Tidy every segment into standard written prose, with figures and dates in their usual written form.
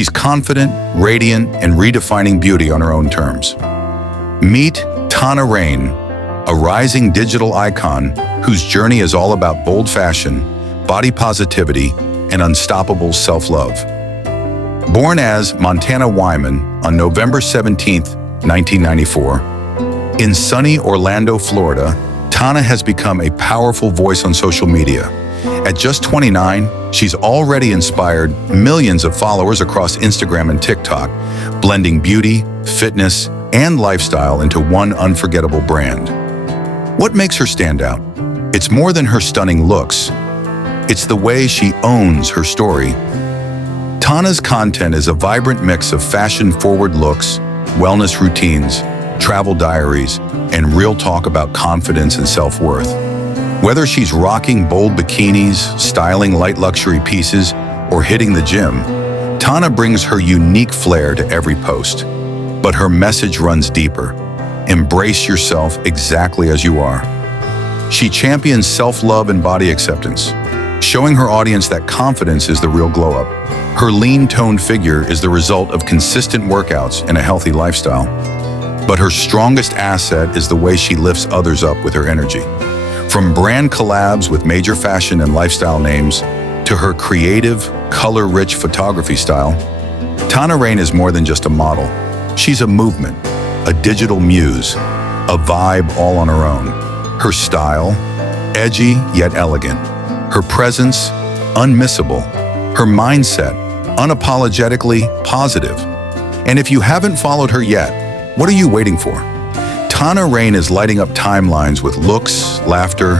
She's confident, radiant, and redefining beauty on her own terms. Meet Tana, a rising digital icon whose journey is all about bold fashion, body positivity, and unstoppable self-love. Born as Montana Wyman on November 17, 1994, in sunny Orlando, Florida, Tana has become a powerful voice on social media. At just 29, she's already inspired millions of followers across Instagram and TikTok, blending beauty, fitness, and lifestyle into one unforgettable brand. What makes her stand out? It's more than her stunning looks. It's the way she owns her story. Tana's content is a vibrant mix of fashion-forward looks, wellness routines, travel diaries, and real talk about confidence and self-worth. Whether she's rocking bold bikinis, styling light luxury pieces, or hitting the gym, Tana brings her unique flair to every post. But her message runs deeper. Embrace yourself exactly as you are. She champions self-love and body acceptance, showing her audience that confidence is the real glow-up. Her lean, toned figure is the result of consistent workouts and a healthy lifestyle. But her strongest asset is the way she lifts others up with her energy. From brand collabs with major fashion and lifestyle names to her creative, color-rich photography style, Tana is more than just a model. She's a movement, a digital muse, a vibe all on her own. Her style, edgy yet elegant. Her presence, unmissable. Her mindset, unapologetically positive. And if you haven't followed her yet, what are you waiting for? Tana is lighting up timelines with looks, laughter,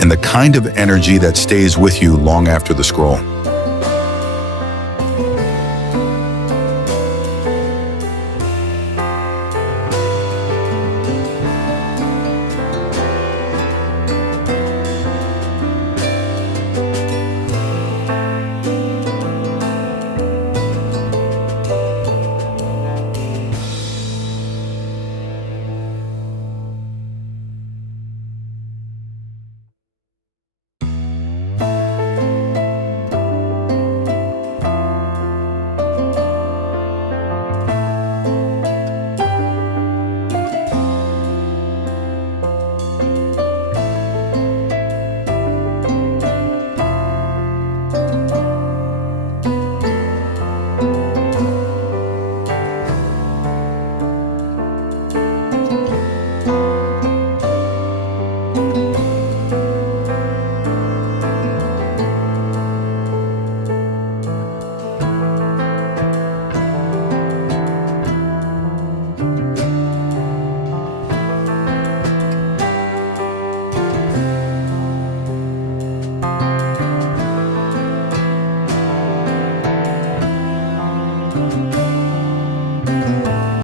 and the kind of energy that stays with you long after the scroll.